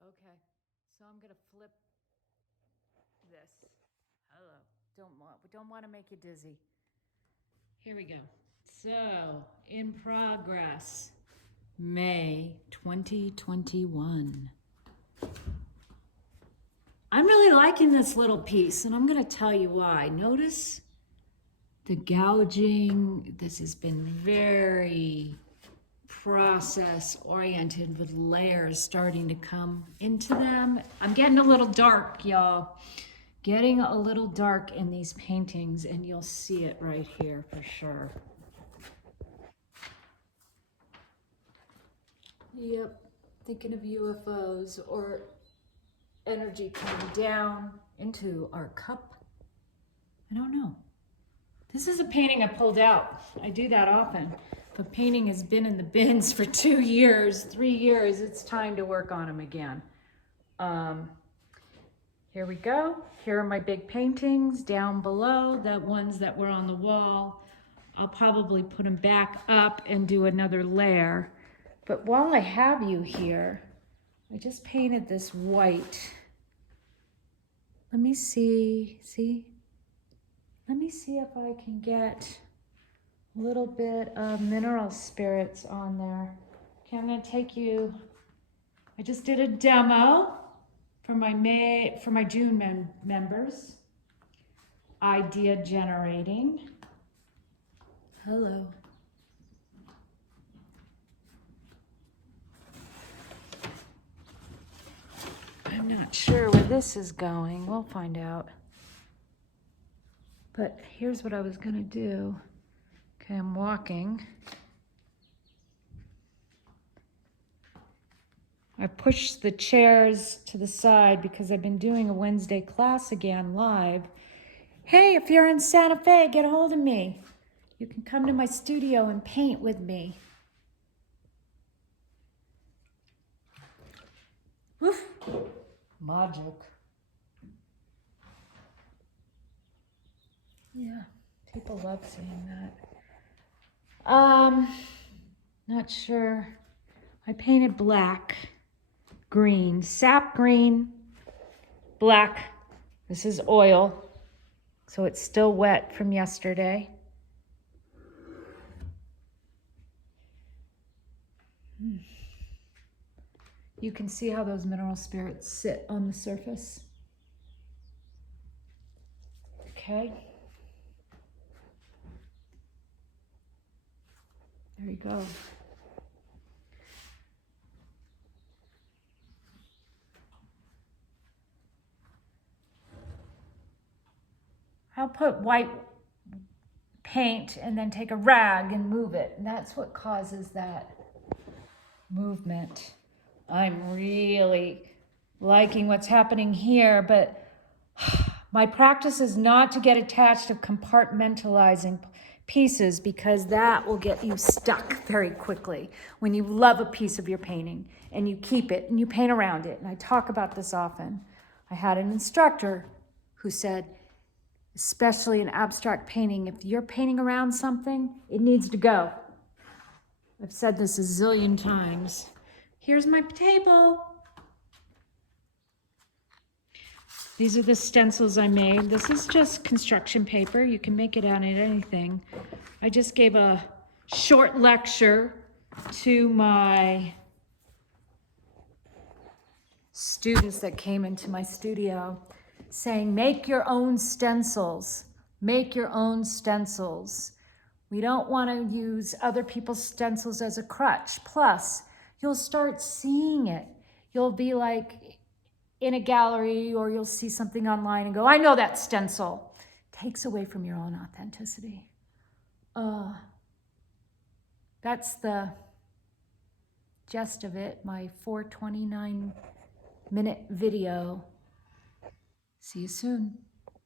Okay, so I'm gonna flip this. Hello. Don't want to make you dizzy. Here we go. So, in progress, May 2021. I'm really liking this little piece, and I'm gonna tell you why. Notice the gouging. This has been very process oriented with layers starting to come into them. I'm getting a little dark, y'all. Getting a little dark in these paintings, and you'll see it right here for sure. Yep, thinking of UFOs or energy coming down into our cup. I don't know. This is a painting I pulled out. I do that often. If a painting has been in the bins for 2 years, 3 years, it's time to work on them again. Here we go. Here are my big paintings down below, the ones that were on the wall. I'll probably put them back up and do another layer. But while I have you here, I just painted this white. Let me see. Let me see if I can get a little bit of mineral spirits on there. Okay, I'm gonna take you, I just did a demo for my June members. Idea generating. Hello. I'm not sure where this is going. We'll find out. But here's what I was gonna do. Okay, I'm walking. I pushed the chairs to the side because I've been doing a Wednesday class again live. Hey, if you're in Santa Fe, get a hold of me. You can come to my studio and paint with me. Woof. Magic. Yeah, people love seeing that. Not sure. I painted black, green, sap green, black. This is oil, so it's still wet from yesterday. You can see how those mineral spirits sit on the surface. Okay. There you go. I'll put white paint and then take a rag and move it. And that's what causes that movement. I'm really liking what's happening here, but my practice is not to get attached to compartmentalizing pieces because that will get you stuck very quickly when you love a piece of your painting and you keep it and you paint around it. And I talk about this often. I had an instructor who said, especially in abstract painting, if you're painting around something, it needs to go. I've said this a zillion times. Here's my table. These are the stencils I made. This is just construction paper. You can make it out of anything. I just gave a short lecture to my students that came into my studio saying, make your own stencils. Make your own stencils. We don't want to use other people's stencils as a crutch. Plus, you'll start seeing it. You'll be like in a gallery or you'll see something online and go, I know that stencil. Takes away from your own authenticity. That's the gist of it, my 429-minute video. See you soon.